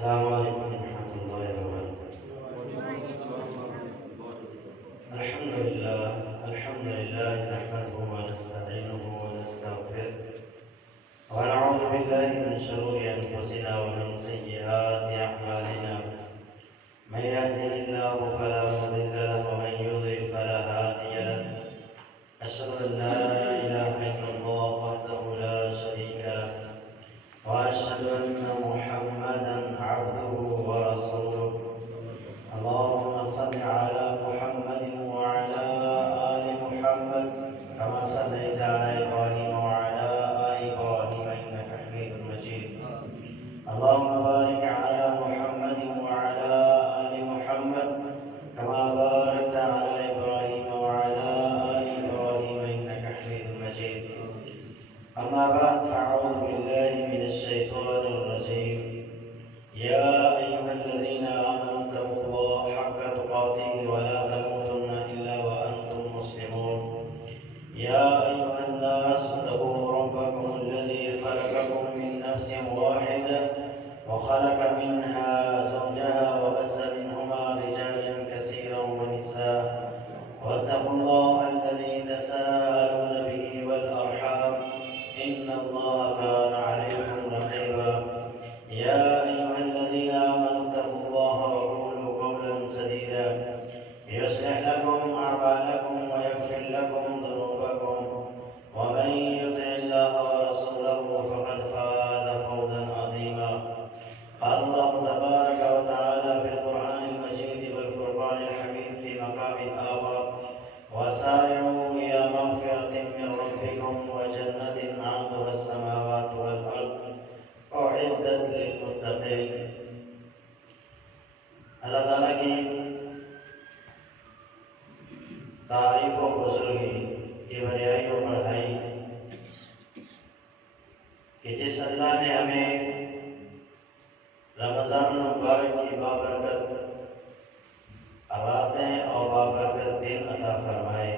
السلام علیکم ورحمۃ اللہ وبرکاتہ۔ الحمد لله نحمده ونستعينه ونستغفره ونعوذ بالله من شرور أنفسنا ومن سيئات أعمالنا، من يهده الله فلا مضل له ومن يضلل فلا هادي له، أشهد أن لا إله إلا الله وحده لا شريك له، وأشهد أن محمدا عبده ورسوله. اللهم صل على محمد وعلى آل محمد كما صليت على إبراهيم وعلى آل إبراهيم إنك حميد مجيد. اللهم بارك على محمد وعلى آل محمد كما باركت على إبراهيم وعلى آل إبراهيم إنك حميد مجيد. أما بعد، فأعوذ بالله من الشيطان الرجيم. يا أيها الذين آمنوا اتقوا الله حق تقاته ولا تموتن إلا وأنتم مسلمون. يا أيها الناس اتقوا ربكم الذي خلقكم من نفس واحدة وخلق منها زوجها وبث منهما رجالا كثيرا ونساء، واتقوا الله الذي تساءلون به والأرحام إن الله كان عليكم رقيبا. يا أيها الذين آمنوا اتقوا الله وقولوا قولا سديدا يصلح لكم أعمالكم ويغفر لكم ذنوبكم، ومن يطع الله ورسوله فقد فاز فوزا عظيما. قال الله تبارك وتعالى في القرآن المجيد والفرقان الحميد في مقام آخر: وسارعوا إلى مغفرة من ربكم وجنة عرضها السماوات والأرض أعدت للمتقين. اللہ تعالیٰ کی تعریف و بزرگی کی بڑائی و بڑھائی کہ جس اللہ نے ہمیں رمضان المبارک کی بابرکت راتیں اور بابرکت دن عطا فرمائے،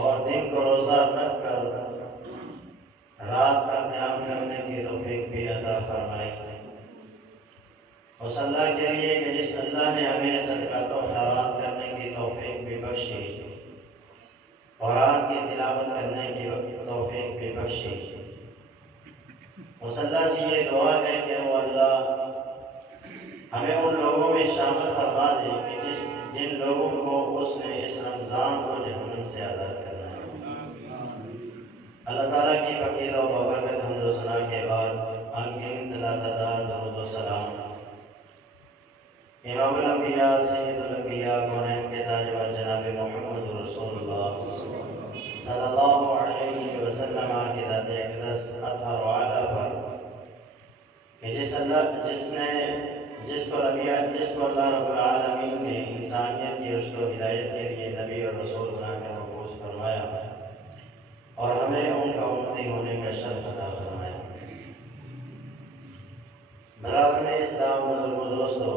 اور دن کو روزہ رکھ کر رات کا قیام کرنے کی توفیق بھی عطا فرمائے۔ اس اللہ کے لیے کہ جس اللہ نے ہمیں صدقات و خیرات کرنے کی توفیق بھی بخشی، قرآن کی تلاوت کرنے کی توفیق بھی بخشی، اس اللہ سے یہ دعا ہے کہ وہ اللہ ہمیں ان لوگوں میں شامل فرما دے کہ جن لوگوں کو اس نے اس رمضان کو جہنم سے آزاد کرنا ہے۔ اللہ تعالیٰ کی فقیر و بابرکت حمد و ثنا کے بعد انگین تلاتدار درود و سلام امام الانبیاء سید الانبیاء کونین کے تاجور جناب محمد رسول اللہ صلی اللہ علیہ وسلم کی ذات اقدس اطہر و اعلیٰ پر کہ جس کو اللہ رب العالمین نے انسانیت کی رشد و ہدایت کے لیے نبی اور رسول بنا کر مبعوث فرمایا اور ہمیں ان کا امتی ہونے کا شرف عطا فرمایا۔ برادران اسلام، بزرگ و دوستو،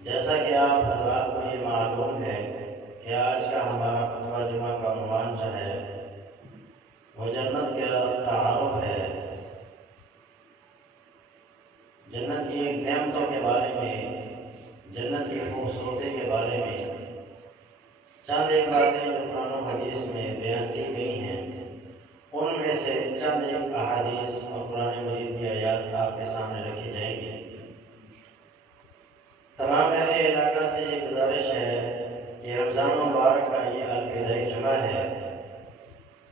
جیسا کہ آپ حضرات کو یہ معلوم ہے کہ آج کا ہمارا خطبہ جمعہ کا عنوان جو ہے وہ جنت کا تعارف ہے۔ جنت کی ایک نعمتوں کے بارے میں، جنت کی خوبصورتی کے بارے میں چند ایک باتیں جو قرآن و حدیث میں بیان کی گئی ہیں، ان میں سے چند ایک احادیث اور قرآن مجید کی آیات آپ کے سامنے رکھی جائیں گی۔ تمام اہل علاقہ سے یہ گزارش ہے کہ رمضان مبارک کا یہ الوداعی جمعہ ہے،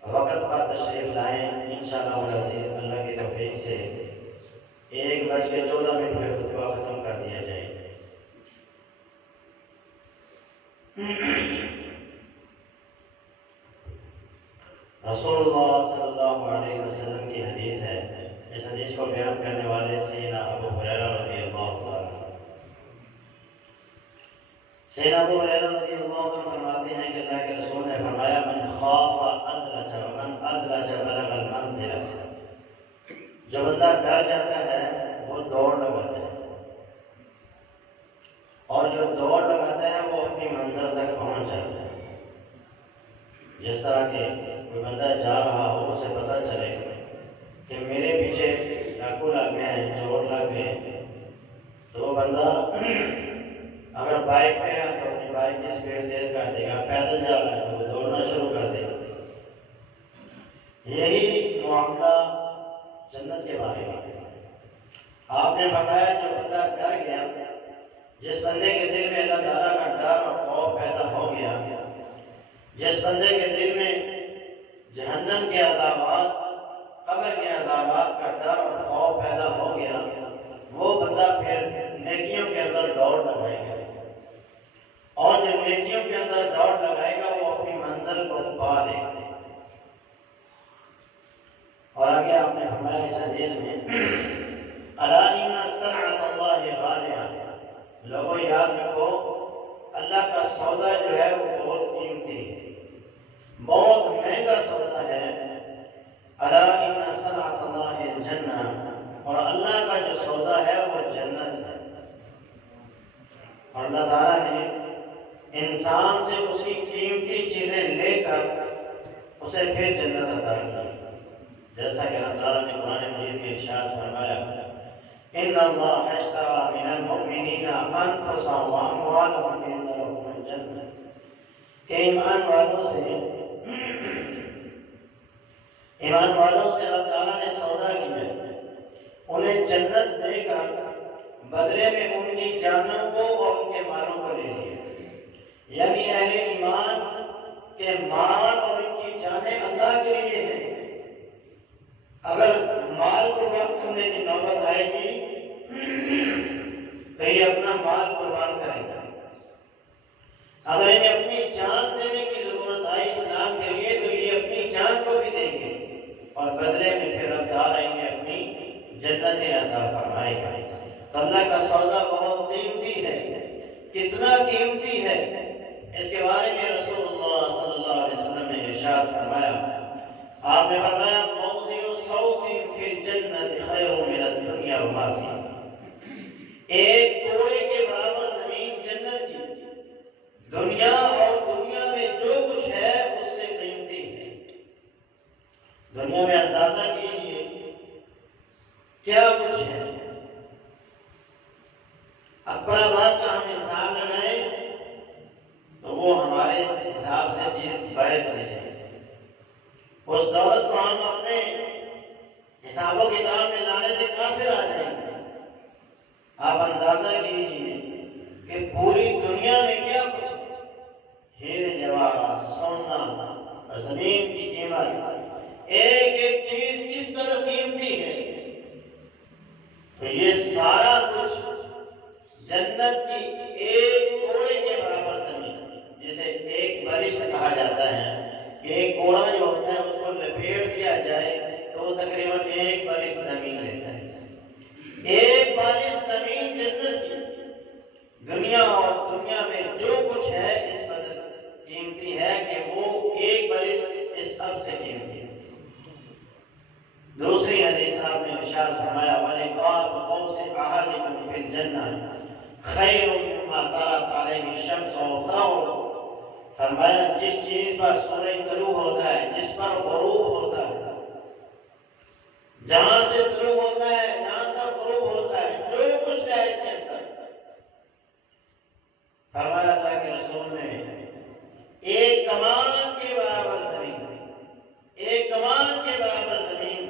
وقت پر تشریف لائیں، انشاءاللہ العزیز اللہ کی توفیق سے 1:14 میں خطبہ ختم کر دیا جائے۔ رسول اللہ صلی اللہ علیہ وسلم کی حدیث ہے۔ اس حدیث کو بیان کرنے والے سیدنا ابو ہریرہ رضی اللہ عنہ رضی اللہ عنہ فرماتے ہیں کہ اللہ کے رسول نے فرمایا: من خاف ادلج ومن ادلج بلغ المنزل۔ جو بندہ ڈر جاتا ہے وہ دوڑ لگاتا ہے، اور جو دوڑ لگاتا ہے وہ اپنی منزل تک پہنچ جاتا ہے۔ جس طرح کہ کوئی بندہ جا رہا ہو، اسے پتہ چلے کہ میرے پیچھے چاقو لگ گئے، چوٹ لگ گئے، تو وہ بندہ اگر بائک پہ ہے تو اپنی بائک کی اسپیڈ تیز کر دے گا، پیدل جا رہا ہے تو دوڑنا شروع کر دے گا۔ یہی معاملہ جنت کے بارے میں آپ نے فرمایا جو بندہ ڈر گیا، جس بندے کے دل میں اللہ تعالیٰ کا ڈر اور خوف پیدا ہو گیا، جس بندے کے دل میں جہنم کے عذابات، قبر کے عذابات کا ڈر اور خوف پیدا ہو گیا، وہ بندہ پھر نیکیوں کے اندر دوڑ لگائے گا، اور جب نیکیوں کے اندر دوڑ لگائے گا وہ اپنی منزل کو پا لے گا۔ اور آگے آپ نے فرمایا اس حدیث میں الا ان سلعۃ اللہ غالیہ، لوگوں یاد رکھو اللہ کا سودا جو ہے وہ بہت قیمتی ہے، بہت مہنگا سودا ہے۔ الا ان سلعۃ اللہ الجنہ، اور اللہ کا جو سودا ہے وہ جنت ہے۔ اور اللہ تعالیٰ نے انسان سے اس کی قیمتی چیزیں لے کر اسے پھر جنت عطا کی، جیسا کہ اللہ تعالیٰ نے قرآن مجید میں ارشاد فرمایا ان اللہ اشتری من المؤمنین انفسهم واموالهم بان لهم الجنہ، کہ ایمان والوں سے اللہ تعالیٰ نے سودا کیا ہے، انہیں جنت دے کر بدلے میں ان کی جانوں کو اور ان کے مالوں کو لے لیا، یعنی اہل ایمان کے مال اور ان کی جانیں اللہ کے لیے ہیں۔ اگر مال قربان کرنے کی نوبت آئے گی تو یہ اپنا مال قربان کریں گے، اگر انہیں اپنی جان دینے کی ضرورت آئی اسلام کے لیے تو یہ اپنی جان کو بھی دیں گے، اور بدلے میں پھر رب تعالیٰ انہیں اپنی جنتیں عطا فرمائے گا۔ تو اللہ کا سودا بہت قیمتی ہے، کتنا قیمتی ہے اس کے بارے میں رسول اللہ صلی اللہ علیہ وسلم نے ارشاد فرمایا، آپ نے فرمایا موضع صوت فی الجنت خیر من الدنیا وما فیہا، ایک کوڑے کے برابر زمین جنت کی، دنیا اور دنیا میں جو کچھ ہے اس سے قیمتی ہے۔ دنیا میں اندازہ کیجئے کیا کچھ ہے، اپنا بات کا ہم حساب لگائیں تو وہ ہمارے حساب سے چیز بیعت نہیں ہے، اس دولت کو ہم اپنے حساب و کتاب میں لانے سے قاصر آ جائیں گے۔ آپ اندازہ کیجئے کہ پوری دنیا میں کیا کچھ ہے، ہیرے جواہرات، سونا اور زمین کی قیمت، ایک ایک چیز کس قدر قیمتی ہے، تو یہ سارا کچھ جنت کی ایک کوڑے کے برابر زمین، جسے ایک بارش کہا جاتا ہے کہ ایک کوڑا جو ہوتا ہے اس کو لپیٹ دیا جائے تو وہ تقریباً ایک بارش زمین لیتا ہے۔ ایک بارش زمین جنت کی، دنیا اور دنیا میں جو کچھ ہے اس قدر قیمتی ہے کہ وہ ایک بارش اس سب سے قیمتی ہے۔ دوسری حدیث آپ نے ارشاد فرمایا وَلِقَاءُ قَوْسِ أَحَدِكُمْ فِي الْجَنَّةِ خَيْرٌ مِّمَّا طَلَعَتْ عَلَيْهِ الشَّمْسُ وَضِيَاؤُهُ، فرمایا جس چیز پر سورج طلوع ہوتا ہے، جس پر غروب ہوتا ہے، جہاں سے طلوع ہوتا ہے جہاں تک غروب ہوتا ہے، جو کچھ ہے اس کے اندر، فرمایا اللہ کے رسول نے ایک کمان کے برابر زمین، ایک کمان کے برابر زمین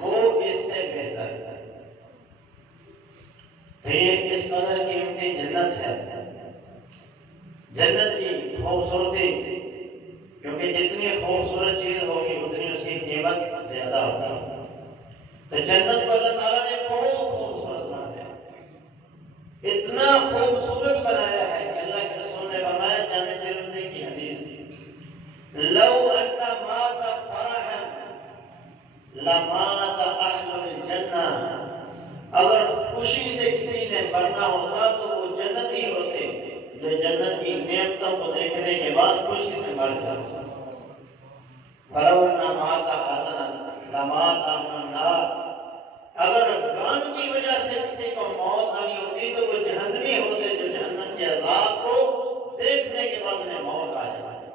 وہ اس سے بہتر ہے۔ تو یہ کس قدر قیمتی جنت ہے، جنت کی خوبصورتی، کیونکہ جتنی خوبصورت چیز ہوگی اتنی اس کی قیمت زیادہ ہوگی۔ تو جنت کو اللہ تعالیٰ نے بہت خوبصورت بنایا ہے، اتنا خوبصورت بنایا ہے کہ اللہ کے رسول نے فرمایا جامع ترمذی کی حدیث لو ان مات فرحا لمات اہل الجنہ، اگر خوشی سے کسی نے مرنا ہوتا تو وہ جنتی ہوتے جو جنت کی نعمتوں کو دیکھنے کے بعد خوشی سے مر جاتا۔ فلو ان مات حزنا لمات اہل النار، اگر غم کی وجہ سے کسی کو موت آنی ہوتی تو وہ جہنمی ہوتے جو جہنم کے عذاب کو دیکھنے کے بعد انہیں موت آ جاتی۔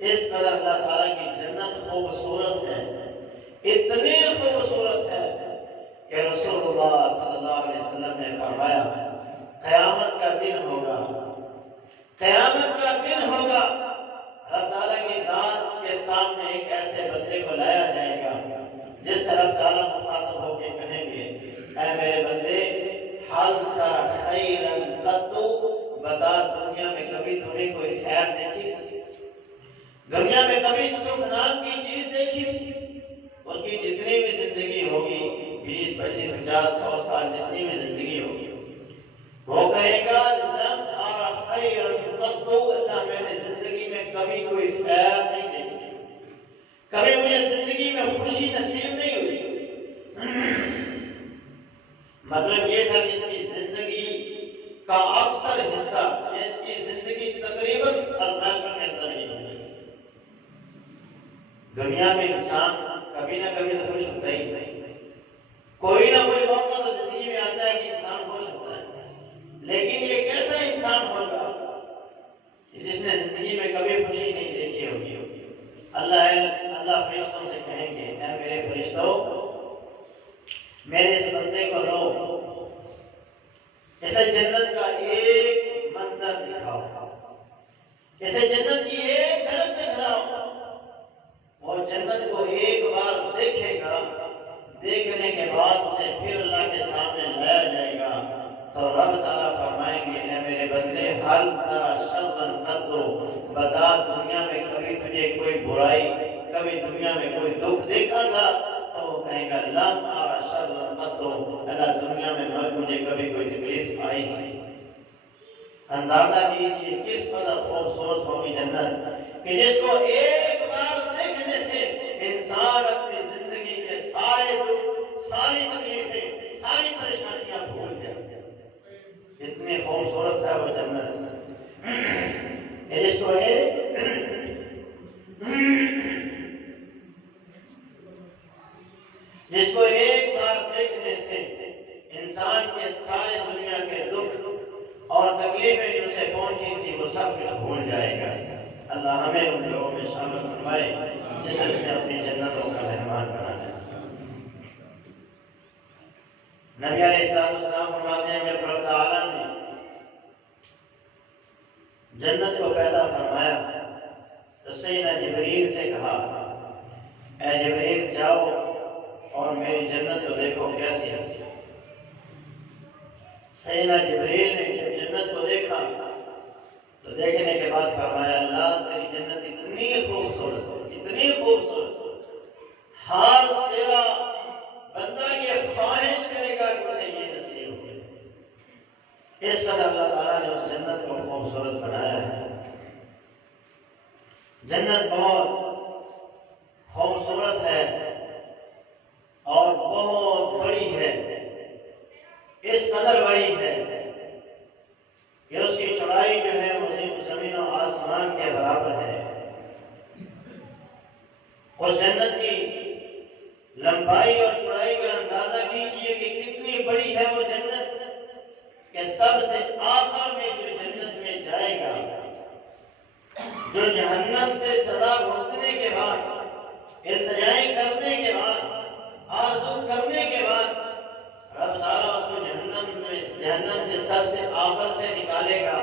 اس قدر اللہ تعالیٰ کی جنت خوبصورت ہے، اتنی خوبصورت ہے دن ہوگا، قیامت کا دن ہوگا، رب تعالیٰ کی ذات کے سامنے ایک ایسے بندے کو لایا جائے گا جس سے رب تعالیٰ مخاطب ہو کے کہیں گے اے میرے بندے حال خیرا قط، بتا دنیا میں کبھی تم نے کوئی خیر دیکھی؟ دنیا میں کبھی سکھ نام کی چیز دیکھی؟ اس کی جتنی بھی زندگی ہوگی 20 25 50 100 سال جتنی بھی زندگی ہوگی وہ کہے گا لم ارى خیرا قط، اللہ میں نے زندگی میں کبھی کوئی خیر نہیں دیکھی، کبھی مجھے زندگی میں خوشی نصیب نہیں ہوئی۔ مطلب یہ تھا کہ اس کی زندگی کا اکثر حصہ، اس کی زندگی تقریباً آزمائشوں کے اندر ہی ہوئی۔ دنیا میں انسان کبھی نہ کبھی تو خوش ہوتا ہی نہیں، کوئی نہ کوئی موقع تو زندگی میں آتا ہے کہ انسان خوش ہوتا ہے، لیکن یہ کیسا انسان ہوگا جس نے زندگی میں کبھی خوشی نہیں دیکھی ہوگی؟ اللہ فرشتوں سے کہیں گے اے میرے فرشتوں، میرے اس بندے کو لو، اسے جنت کا ایک منظر دکھاؤ، اسے جنت کی ایک جھلک دکھاؤ۔ وہ جنت کو ایک بار دیکھے گا، دیکھنے کے بعد اسے پھر اللہ کے سامنے لایا جائے گا تو رب تعالیٰ فرمائیں گے اے میرے بندے حل تری شرا قط، بتا دنیا میں کبھی تجھے کوئی برائی، کبھی دنیا میں کوئی دکھ دیکھا تھا؟ تو وہ کہیں گا لم ارى شرا قط، اللہ دنیا میں مجھے کبھی کوئی تکلیف آئی نہیں۔ اندازہ کیجیے کس قدر خوبصورت ہوگی جنت کہ جس کو ایک بار دیکھنے سے انسان اپنی زندگی کے سارے دکھ، ساری تکلیفیں، ساری پریشانیاں بھول جائے۔ اتنی خوبصورت ہے وہ جنت کہ جس کو ایک بار دیکھنے سے انسان کے سارے دنیا کے دکھ اور تکلیفیں جو اسے پہنچی تھی وہ سب کچھ بھول جائے گا۔ اللہ ہمیں ان لوگوں میں شامل فرمائے جسے اسے اپنی جنتوں کا مہمان بنانا ہے۔ نبی علیہ السلام فرماتے ہیں جب رب تعالیٰ نے جنت کو پیدا فرمایا تو سیدنا جبریل سے کہا اے جبریل جاؤ اور میری جنت کو دیکھو کیسی ہے۔ سیدنا جبریل نے جب جنت کو دیکھا تو دیکھنے کے بعد فرمایا اللہ تیری جنت اتنی خوبصورت، اتنی خوبصورت، حال تیرا بندہ یہ خواہش کرے گا کہ اسے یہ نصیب ہو۔ اس قدر اللہ تعالیٰ نے اس جنت کو خوبصورت بنایا ہے۔ جنت بہت خوبصورت ہے اور بہت بڑی ہے، اس قدر بڑی ہے کہ اس کی چوڑائی جو ہے وہ زمین و آسمان کے برابر ہے۔ اس جنت کی لمبائی اور چوڑائی کا اندازہ کیجیے کہ کتنی بڑی ہے وہ جنت کہ سب سے آخر میں جو جنت میں جائے گا، جو جہنم سے سزا بھگتنے کے بعد، التجائیں کرنے کے بعد، آرزو کرنے کے بعد رب تعالیٰ اس کو جہنم سے سب سے آخر سے نکالے گا،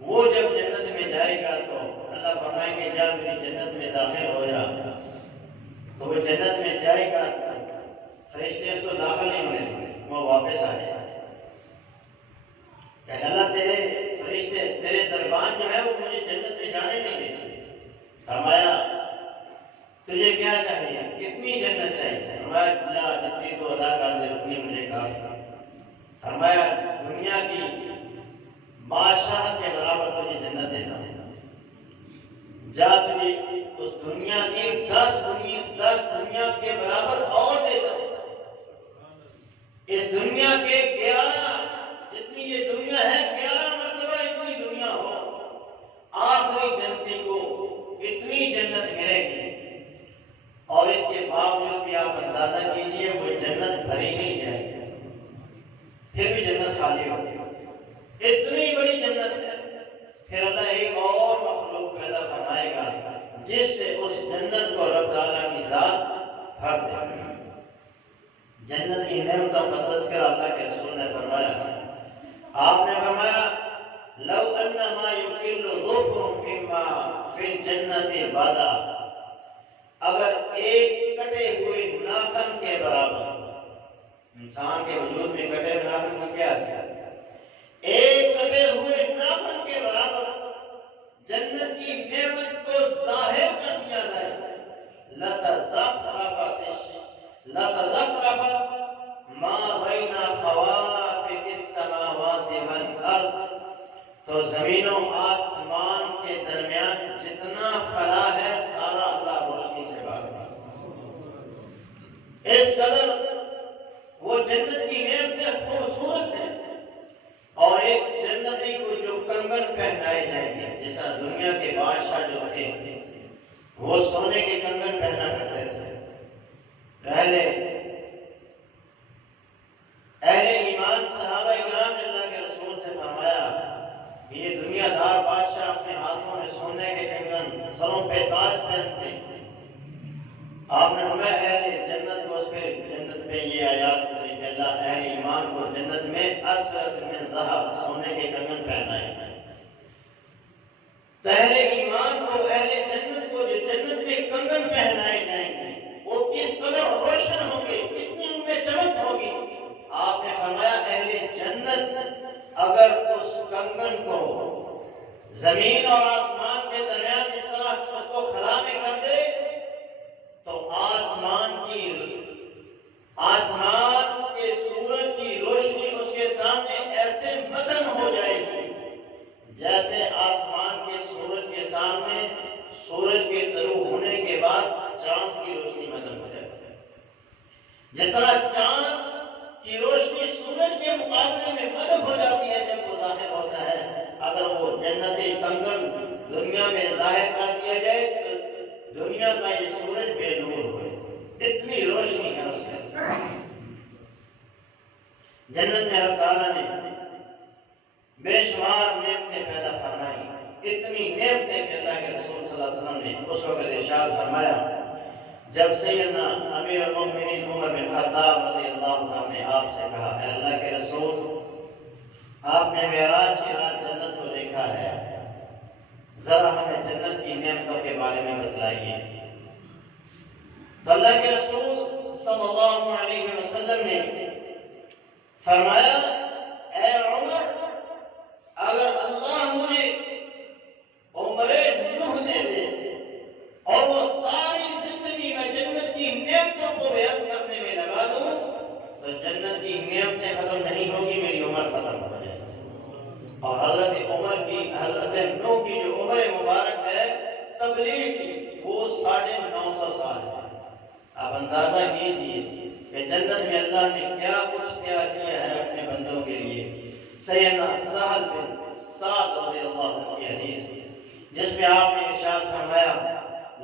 وہ جب جنت میں جائے گا تو اللہ فرمائیں گے جب میری جنت میں داخل ہو جا، تو وہ جنت میں جائے گا، فرشتے اس کو داخل نہیں ہونے دیں گے، وہ واپس آ جائے گا۔ کہ اللہ تیرے فرشتے، تیرے دربان جو ہے وہ مجھے جنت میں جانے نہیں دیں۔ فرمایا تجھے کیا چاہیے، کتنی جنت چاہیے؟ فرمایا اللہ جتنی تو ادا کر دے اتنی مجھے کافی۔ فرمایا دنیا کی بادشاہ کے برابر تجھے جنت دیتا ہوں، جا تجھے اس دنیا کی 10 دنیا کے برابر اور دیتا ہوں۔ اس دنیا کے 11، جتنی یہ دنیا ہے 11 مرتبہ اتنی دنیا ہو، آخری جنتی کو اتنی جنت ملے گی، اور اس کے باوجود بھی آپ اندازہ کیجئے وہ جنت بھری نہیں جائے گی، پھر بھی جنت خالی ہوگی، اتنی بڑی جنت ہے۔ پھر اللہ ایک اور مخلوق پیدا فرمائے گا جس سے اس جنت کو رب تعالیٰ کی ذات بھر دے گی۔ جنت کی نعمتوں کا تذکرہ اللہ کے رسول نے فرمایا آپ نے فرمایا لو ان ما یقل ظفر مما فی الجنت بدا، اگر ایک کٹے ہوئے ناخن کے برابر، انسان کے وجود میں کٹے ہوئے ناخن کی کیا اثر ہے، ایک کٹے ہوئے ناخن کے برابر جنت کی نعمت کو ظاہر کر دیا جائے، لتزخرف ما بین خوافق السماوات والارض، تو زمین و آسمان کے درمیان جتنا خلا ہے سارا اللہ روشنی سے بھرا ہے۔ اس قدر وہ جنت کی نعمتیں خوبصورت ہیں، اور ایک جنتی کو جو کنگن پہنائے جائیں گے، جس طرح دنیا کے بادشاہ جو تھے وہ سونے کے کنگن پہنا کرتے تھے، پہلے اہل ایمان صحابہ کرام نے اللہ کے رسول سے فرمایا کہ یہ دنیا دار بادشاہ اپنے ہاتھوں میں سونے کے کنگن، سروں پہ تاج پہنتے ہیں، آپ نے ہمیں اہل جنت کو پھر جنت میں یہ آیات کری کہ اللہ اہل ایمان کو جنت میں اسرت من ذہب، سونے کے کنگن پہنائے ہیں۔ پہلے ایمان کو، اہل جنت کو جو جنت میں کنگن پہنائے جائیں گے وہ کس قدر روشن ہوں گے، کتنی ان میں چمک ہوگی۔ آپ نے فرمایا اہل جنت اگر اس کنگن کو زمین اور آسمان کے درمیان اس طرح اس کو خلا میں کر دے تو آسمان کے سورج کی روشنی اس کے سامنے ایسے مدن ہو جائے گی جیسے آسمان کے سورج کے سامنے سورج کے طلوع ہونے کے بعد چاند کی روشنی مدن ہو جاتی ہے۔ جتنا چاند کی روشنی سورج کے مقابلے میں مدن ہو جاتی ہے جب وہ ظاہر ہوتا ہے، اگر وہ جنتی کنگن دنیا میں ظاہر کر دیا جائے تو دنیا کا یہ سورج بے نور ہوئے، اتنی روشنی ہے اس کے اندر۔ جنت میں اللہ تعالیٰ نے بے شمار نعمتیں پیدا فرمائی، اتنی نعمتیں کہ اللہ کے رسول صلی اللہ علیہ وسلم نے اس وقت ارشاد فرمایا جب سیدنا امیر المؤمنین عمر بن خطاب رضی اللہ عنہ نے آپ سے کہا اے اللہ کے رسول، آپ نے معراج کی رات جنت کو دیکھا ہے، ذرا ہمیں جنت کی نعمتوں کے بارے میں بتلائیے۔ تو اللہ کے رسول صلی اللہ علیہ وسلم نے فرمایا اے عمر، اگر اللہ مجھے عمر نوح دے دے اور وہ ساری زندگی میں جنت کی نعمتوں کو بیان کرنے میں لگا دوں تو جنت کی نعمتیں ختم نہیں ہوگی، میری عمر ختم ہو جائے گی۔ اور حضرت نوح کی جو عمر مبارک ہے تبلیغ کی، وہ 950 سال ہے۔ آپ اندازہ کیجیے کہ جنت میں اللہ نے کیا کچھ تیار کیا ہے اپنے بندوں کے لیے۔ سیدنا سہل بن سعد رضی اللہ عنہ کی حدیث جس میں آپ نے ارشاد فرمایا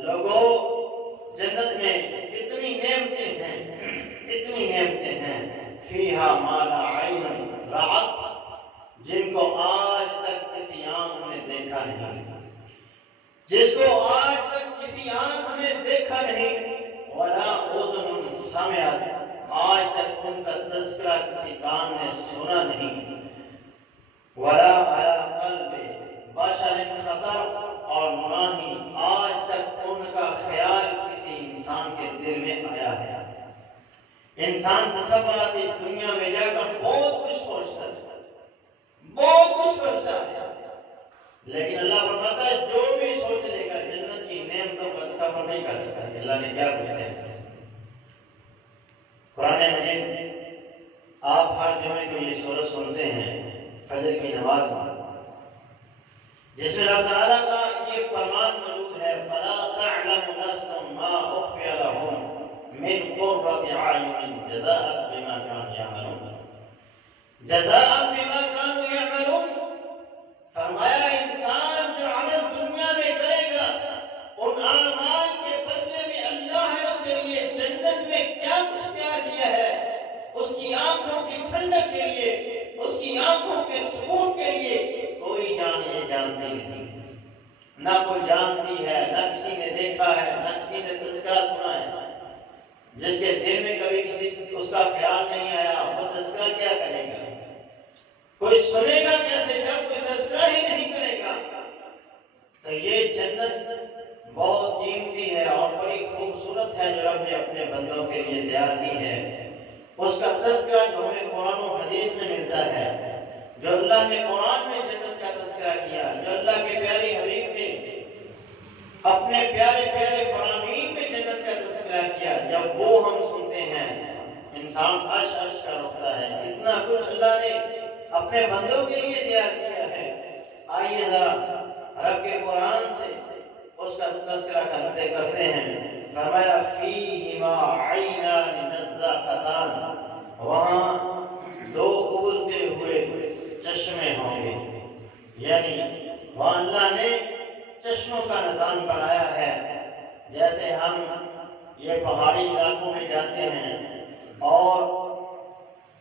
لوگوں جنت میں اتنی نعمتیں ہیں فیہا ما لا عین رأت، جن کو آج تک کسی آنکھ نے دیکھا نہیں، جس کو آج تک کسی آنکھ نے دیکھا نہیں، ولا اذن سمعت، آج تک ان کا تذکرہ کسی کان نے سنا نہیں، ولا علی قلب بشر خطر، اور نہ ہی آج تک ان کا خیال کسی انسان کے دل میں آیا ہے۔ انسان تصوراتی دنیا میں جا کر بہت کچھ سوچتا ہے، لیکن اللہ فرماتا ہے جو بھی سوچ لے گا جنت کی نعمتوں کا تصور نہیں کر سکتا کہ اللہ نے کیا کچھ دیا۔ قرآن مجید میں آپ ہر جمعے کو یہ سورت سنتے ہیں فجر کی نماز میں، جس میں اللہ تعالیٰ کا یہ فرمان موجود ہے فَلَا تَعْلَمُ نَفْسٌ مَا أُخْفِيَ لَهُم مِّن قُرَّةِ أَعْيُنٍ جَزَاءً بِمَا كَانُوا يَعْمَلُونَ، جزاء بما كانوا يعملون۔ فرمایا انسان جو عمل دنیا میں کرے گا ان اعمال کے بدلے میں اللہ نے اس کے لیے جنت میں کیا کچھ تیار کیا ہے، اس کی آنکھوں کی ٹھنڈک کے لیے، اس کی آنکھوں کے سکون کے لیے کوئی جان یہ جانتی نہیں، نہ کوئی جانتی ہے، نہ کسی نے دیکھا ہے، نہ کسی نے تذکرہ سنا ہے۔ جس کے دل میں کبھی کسی اس کا خیال نہیں آیا وہ تذکرہ کیا کرے گا؟ کچھ کوئی سنے گا کیسے جب کوئی تذکرہ ہی نہیں کرے گا؟ تو یہ جنت بہت قیمتی ہے اور بڑی خوبصورت ہے جو رب نے اپنے بندوں کے لیے تیار کی ہے۔ اس کا تذکرہ جو ہمیں قرآن و حدیث میں ملتا ہے، جو اللہ نے قرآن میں جنت کا تذکرہ کیا، جو اللہ کے پیارے حبیب نے اپنے پیارے پیارے فرامین میں جنت کا تذکرہ کیا، جب وہ ہم سنتے ہیں انسان عش عش کر اٹھتا ہے۔ اتنا کچھ اللہ نے اپنے بندوں کے لیے تیار کیا ہے۔ آئیے ذرا رب کے قرآن سے اس کا تذکرہ کرتے ہیں۔ فرمایا فیہما عینان نضاختان، وہاں دو ابلتے ہوئے چشمے ہوں گے، یعنی وہاں اللہ نے چشموں کا نظام بنایا ہے۔ جیسے ہم یہ پہاڑی علاقوں میں جاتے ہیں اور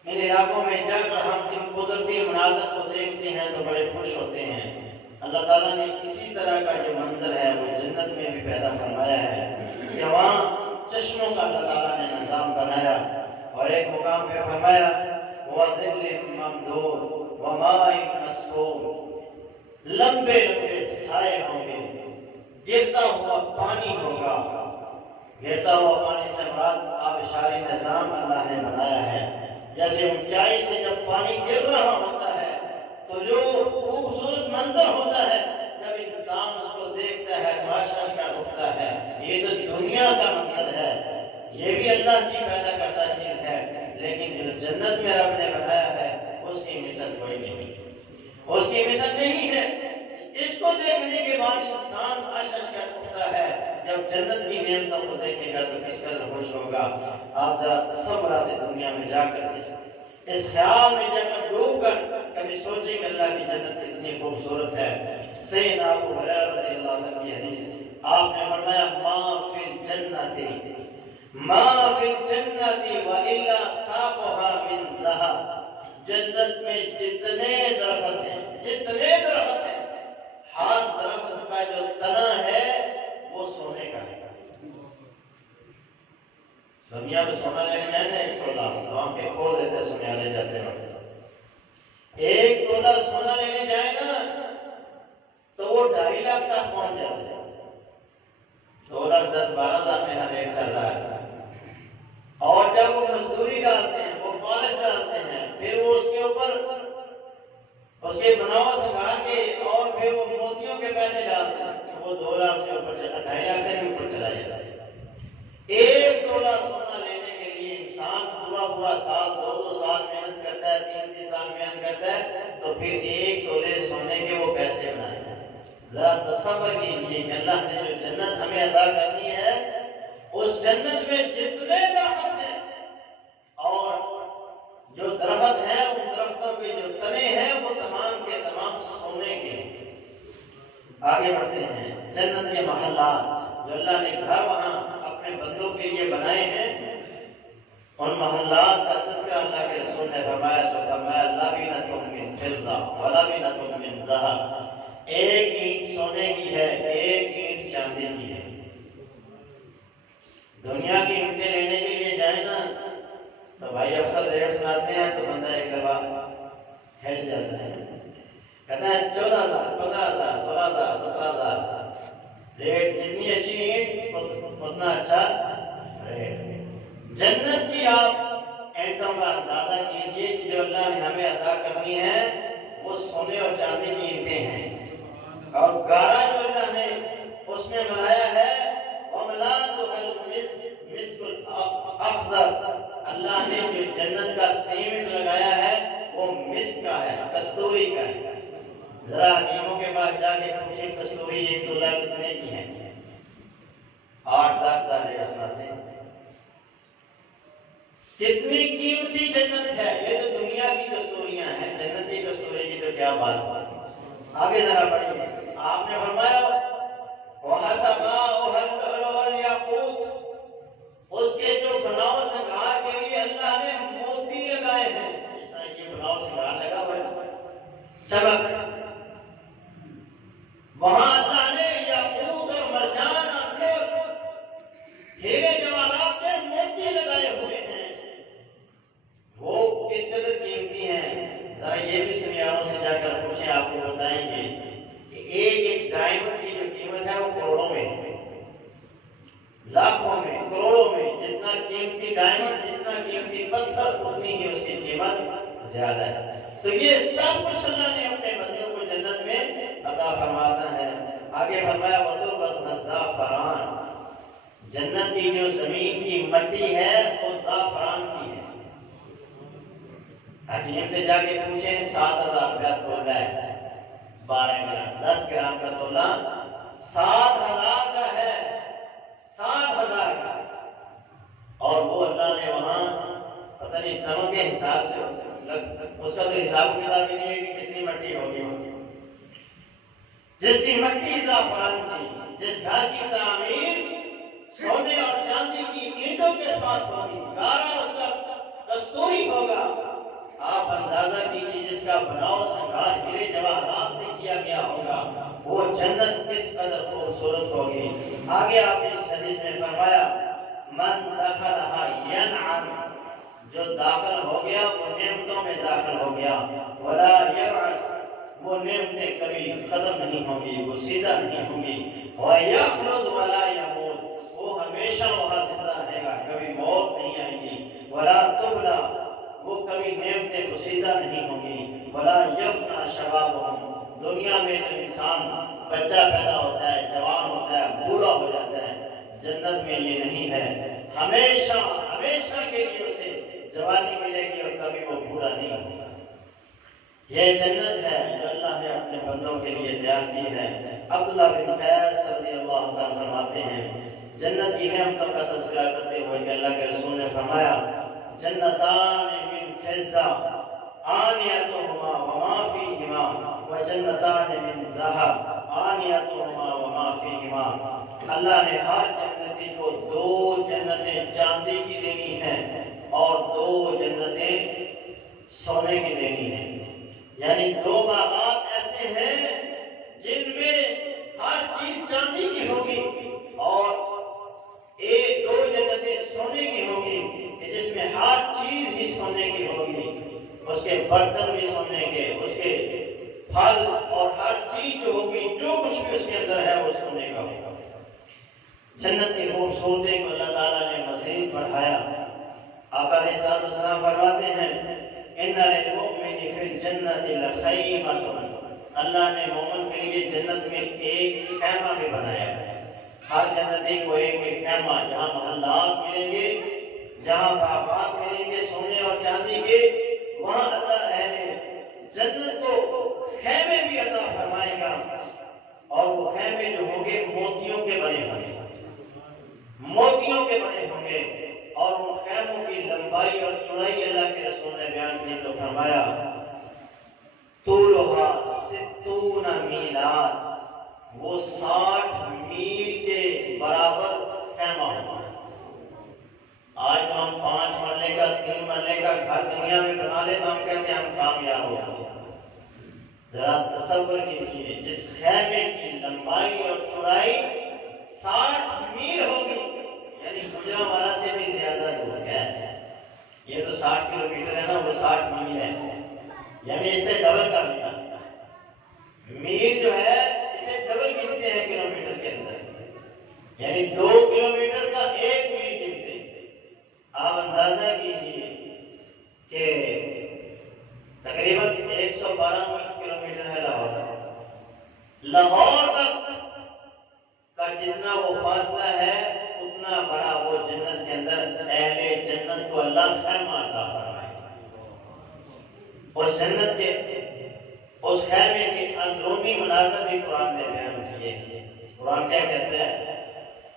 ان علاقوں میں جا کر ہم ان قدرتی مناظر کو دیکھتے ہیں تو بڑے خوش ہوتے ہیں۔ اللہ تعالیٰ نے اسی طرح کا جو منظر ہے وہ جنت میں بھی پیدا فرمایا ہے کہ وہاں چشموں کا اللہ تعالیٰ نے نظام بنایا، اور ایک مقام پہ فرمایا وَظِلٍّ مَّمْدُودٍ وَمَاءٍ مَّسْكُوبٍ، لمبے لمبے سائے ہوں گے، گرتا ہوا پانی ہوگا۔ گرتا ہوا پانی سے مراد آبشاری نظام اللہ نے بنایا ہے۔ جیسے اونچائی سے جب پانی گر رہا ہوتا ہے تو جو خوبصورت منظر ہوتا ہے، جب انسان اس کو دیکھتا ہے تو عش عش کر اٹھتا ہے۔ یہ تو دنیا کا منظر ہے، یہ بھی اللہ کی پیدا کرتا چیز ہے، لیکن جو جنت میں رب نے بنایا ہے اس کی مثل کوئی نہیں، اس کی مثل نہیں ہے۔ اس کو دیکھنے کے بعد انسان عش عش کر اٹھتا ہے، جب جنت کی نعمتوں کو دیکھے گا تو کس قدر خوش ہوگا۔ آپ ذرا تصورات دنیا میں جا کر اس خیال میں جا کر ڈوب کر کبھی سوچیں کہ اللہ کی جنت کتنی خوبصورت ہے۔ سیدنا ابو ہریرہ رضی اللہ عنہ کی حدیث، آپ نے فرمایا ما فی الجنت ما فی الجنت والا ساقها من ذهب، جنت میں جتنے درخت ہیں ہر درخت کا جو تنا ہے وہ سونے کا ہے۔ دنیا میں سونا لینے جائے نا ایک تولہ، وہاں کے کھو دیتے سنیارے جاتے وقت، ایک تولہ سونا لینے جائے نا تو وہ 2.5 لاکھ تک پہنچ جاتے ہیں۔ 2 لاکھ 10-12 ہزار میں ریٹ چل رہا ہے، اور جب وہ مزدوری ڈالتے ہیں، وہ پالش ڈالتے ہیں، پھر وہ اس کے اوپر اس کے بناوٹ سکھا کے اور پھر وہ موتیوں کے پیسے ڈالتے ہیں، وہ 2 لاکھ سے اوپر 2.5 لاکھ سے بھی اوپر چلا جاتا ہے۔ ایک تولہ سونا لینے کے لیے انسان پورا سال 2 سال محنت کرتا ہے، 3 سال محنت کرتا ہے، تو پھر ایک تولے سونے کے وہ پیسے بنائے ہیں۔ ذرا تصور کیجیے کہ اللہ نے جو جنت ہمیں عطا کرنی ہے، اس جنت میں جتنے درخت ہیں اور جو درخت ہیں ان درختوں کے جو تنے ہیں وہ تمام کے تمام سونے کے ہیں۔ آگے بڑھتے ہیں، جنت کے محلات جو اللہ نے گھر وہاں اپنے بندوں کے لیے بنائے ہیں، ان محلات کا تذکرہ اللہ کے رسول نے فرمایا تو فرمایا لبنۃ من فضہ ولبنۃ من ذہب، ایک اینٹ سونے کی ہے، ایک اینٹ چاندی کی ہے۔ دنیا کی اینٹیں لینے کے لیے جائیں نا تو بھائی افسر ریٹ سناتے ہیں تو بندہ ایک دفعہ ہل جاتا ہے، کہتا ہے 14,000 15,000 16,000 17,000 ریٹ، جتنی اچھی اینٹ اتنا اچھا ریٹ۔ جنت کی آپ اینٹوں کا اندازہ کیجئے کہ جو اللہ نے ہمیں عطا کرنی ہے وہ سونے اور چاندی کی اینٹیں ہیں، اور گارا جو اللہ نے اس میں بنایا ہے وَمَلَاتُهَا الْمِسْكُ الْأَخْضَرُ، اللہ نے جو جنت کا سیمنٹ لگایا ہے وہ مسک کا ہے، کستوری کا ہے۔ ذرا حکیموں کے پاس جا کے پوچھیں کستوری ایک تولہ کتنے کی ہے؟ 8-10 ہزار ریٹ سناتے ہیں۔ کتنی قیمتی جنت ہے، یہ تو دنیا کی کستوریاں ہیں، جنت کی کستوری کی تو کیا بات ہے۔ آگے ذرا پڑھیے، آپ نے فرمایا وَحَسَبَاؤُهَا اللُّؤْلُؤُ وَالْيَاقُوتُ، اس کے جو بناؤ سنگار کے لیے اللہ نے موتی لگائے ہیں، اس طرح یہ بناؤ سنگار لگا ہوا ہے چمک، وہاں اللہ نے یاقوت اور مرجان اور لؤلؤ ہیرے جواہرات کے موتی لگائے ہوئے ہیں، وہ کس قدر قیمتی ہیں۔ ذرا یہ بھی سنیے پتھر اتنی ہی اس کی قیمت زیادہ ہے۔ تو یہ سب کچھ اللہ نے اپنے بندوں کو جنت میں عطا فرماتا ہے۔ آگے فرمایا وَتُرْبَتُ الزَّعْفَرَانِ، جنت کی جو زمین کی مٹی ہے وہ زعفران کی ہے۔ حکیم سے جا کے پوچھیں 7,000 روپیہ تولہ ہے، 12 گرام 10 گرام کا تولہ 7,000 کا ہے، 7,000 کا، اور وہ اللہ نے وہاں پتہ نہیں ٹنوں کے حساب سے اس کا تو حساب کتاب ہی نہیں ہے کہ کتنی مٹی ہوگی۔ جس کی مٹی زعفران کی، جس گھر کی تعمیر سونے اور چاندی کی اینٹوں کے ساتھ ہوگی، گارا اس کا کستوری ہوگا، آپ اندازہ کیجیے جس کا بناؤ سنگار ہیرے جواہرات سے کیا گیا ہوگا، وہ جنت کس قدر خوبصورت ہوگی۔ آگے آپ اس حدیث میں فرمایا من دخلھا ینعم، جو داخل ہو گیا وہ نعمتوں میں داخل ہو گیا، ولا یبعث، وہ نعمتیں کبھی ختم نہیں ہوں گی، وہ سیدھا نہیں ہوں گی، وَيَخْلُدْ وَلَا يَمُوتُ، وہ ہمیشہ وہاں زندہ رہے گا، کبھی موت نہیں آئے گی، وَلَا تُبْلَى، وہ کبھی نعمتیں پوشیدہ نہیں ہوں گی، وَلَا يَفْنَى شَبَابُهُمْ، دنیا میں جو انسان بچہ پیدا ہوتا ہے، جوان ہوتا ہے، بوڑھا ہو جاتا ہے، جنت میں یہ نہیں ہے، ہمیشہ ہمیشہ کے لیے اسے جوانی ملے گی اور کبھی وہ بوڑھا نہیں ہوگا۔ یہ جنت ہے جو اللہ نے اپنے بندوں کے لیے تیار کی ہے۔ عبداللہ بن قیس رضی اللہ عنہ فرماتے ہیں جنت کی نعمتوں کا تذکرہ کرتے ہوئے کہ اللہ کے رسول نے فرمایا جنتان من فضہ آنیتہما وما فیہما وجنتان من ذہب آنیتہما وما فیہما، اللہ نے ہر جنتی کو 2 جنتیں چاندی کی دینی ہیں اور 2 جنتیں سونے کی دینی ہیں، یعنی 2 باغات ایسے ہیں جن میں ہر چیز چاندی کی ہوگی اور 2 جنتیں سونے کی ہوگی کہ جس میں ہر چیز ہی سونے کی ہوگی، اس کے برتن بھی سونے کے، اس کے پھل اور ہر چیز جو ہوگی، جو کچھ بھی اس کے اندر ہے وہ سونے کا ہوگا۔ جنت کی خوبصورتی کو اللہ تعالیٰ نے مزید بڑھایا۔ آقا علیہ الصلوۃ والسلام فرماتے ہیں ان للمؤمن فی الجنۃ لخیمۃ، اللہ نے مومن کے لیے جنت میں ایک خیمہ بھی بنایا ہے، ہر جنتی کو ایک خیمہ، جہاں محلات ملیں گے، جہاں باغات ملیں گے سونے اور چاندی کے، وہاں اللہ اہل جنت کو خیمے بھی عطا فرمائے گا، اور وہ خیمے جو ہوں گے موتیوں کے بنے ہوں گے، موتیوں کے بنے ہوں گے، اور ان خیموں کی لمبائی اور چوڑائی اللہ کے رسول نے بیان کی تو فرمایا طولھا 60 میلات، وہ 60 میل کے برابر خیمہ ہوگا۔ آج تو ہم 5 مرلے کا 3 مرلے کا گھر دنیا میں بنا لے تو ہم کہتے ہیں ہم کامیاب ہو گئے۔ ذرا تصور کیجیے جس خیمے کی لمبائی اور چوڑائی 60 میل ہوگی، یعنی گجرانوالہ سے بھی زیادہ دور ہے، یہ تو 60 کلومیٹر ہے نا، وہ 60 میل ہے، یعنی اس سے ڈبل کا میل جو ہے اسے ڈبل گنتے ہیں کلومیٹر کے اندر، یعنی 2 کلومیٹر کا 1 میل گنتے ہیں۔ آپ اندازہ کیجیے کہ تقریباً 112 کلومیٹر ہے لاہور تک کا جتنا وہ فاصلہ ہے اتنا بڑا وہ جنت کے اندر اہل جنت کو اللہ خیمہ عطا فرمائے گا۔ اس جنت کے اس خیمے کے اندرونی مناظر بھی قرآن نے بیان کیے ہیں۔ قرآن کیا کہتا ہے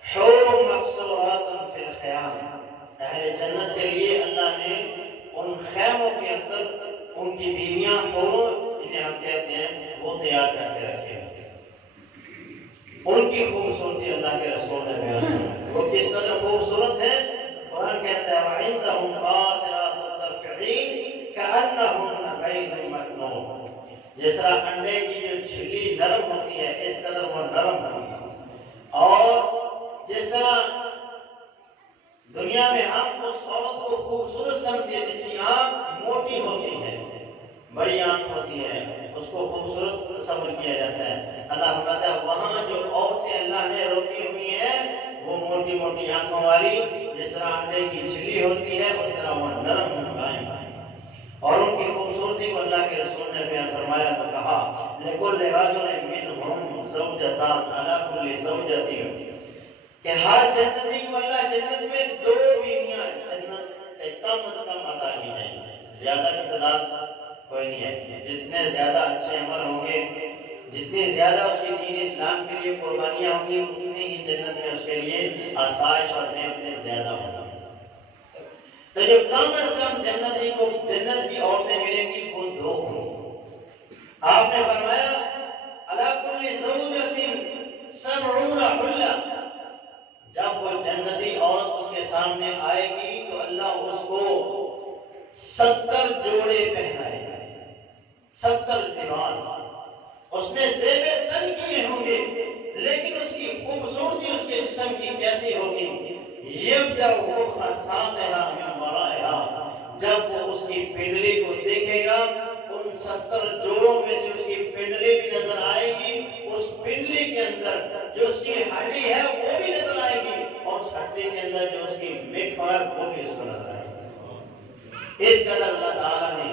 حور مقصورات فی الخیام، اہل جنت کے لیے اللہ نے ان خیموں کے اندر ان کی بیویاں حور جنہیں ہم کہتے ہیں وہ تیار کر کے رکھے ہیں، ان کی خوبصورتی اللہ کے رسول نے بیان کی، وہ کس قدر خوبصورت ہے۔ قرآن کہتا ہے وَعِندَهُمْ قَاصِرَاتُ الطَّرْفِ عِينٌ كَأَنَّهُنَّ بَيْضٌ مَكْنُونٌ، جس طرح انڈے کی جو چھلی نرم ہوتی ہے اس قدر وہ نرم ہوگی، اور جس طرح دنیا میں ہم اس عورت کو خوبصورت سمجھے جس کی آنکھ موٹی ہوتی ہے، بڑی آنکھ ہوتی ہے، اس کو خوبصورت تصور کیا جاتا ہے، اللہ فرماتا ہے وہاں جو عورتیں اللہ نے روکی ہوئی ہیں وہ موٹی موٹی آنکھوں والی، جس طرح انڈے کی چھلی ہوتی ہے اس طرح وہ نرم ملائم ہیں۔ اور ان کی خوبصورتی کو اللہ کے رسول نے بیان فرمایا تو کہا لِكُلِّ رَجُلٍ مِّنْهُمْ زَوْجَتَانِ عَلَىٰ كُلِّ زَوْجَةٍ کہ ہر جنتی کو اللہ جنت میں 2 بیویاں جنت سے کم از کم عطا کی جائیں گی۔ زیادہ کی تعداد کوئی نہیں ہے، جتنے زیادہ اچھے عمل ہوں گے، جتنی زیادہ اس کی دین اسلام کے لیے قربانیاں ہوں گی، اتنی ہی جنت میں اس کے لیے آسائش اور نعمتیں زیادہ ہوں گی۔ تو جو کم از کم جنتی کو جنت کی عورتیں ملیں گی وہ 2 ہوں گی۔ آپ نے فرمایا عَلَىٰ كُلِّ زَوْجَةٍ 70 حُلَّةً، جب وہ جنتی عورت اس کے سامنے آئے گی تو اللہ اس کو 70 جوڑے پہنائے گا، 70 لباس۔ اس نے زیب تن کیے ہوں گے، لیکن اس کی خوبصورتی اس کے جسم کی کیسی ہوگی؟ یبدأ خصاتها من ورائها، جب وہ اس کی پنڈلی کو دیکھے گا ان 70 جوڑوں میں سے اس کی پنڈلی بھی نظر آئے گی، اس پنڈلی کے اندر جو اس کی ہڈی ہے وہ بھی نظر آئے گی، اور اس ہڈی کے اندر جو اس کی مٹ ہے وہ بھی اس کو نظر آئے گی۔ اس قدر اللہ تعالیٰ نے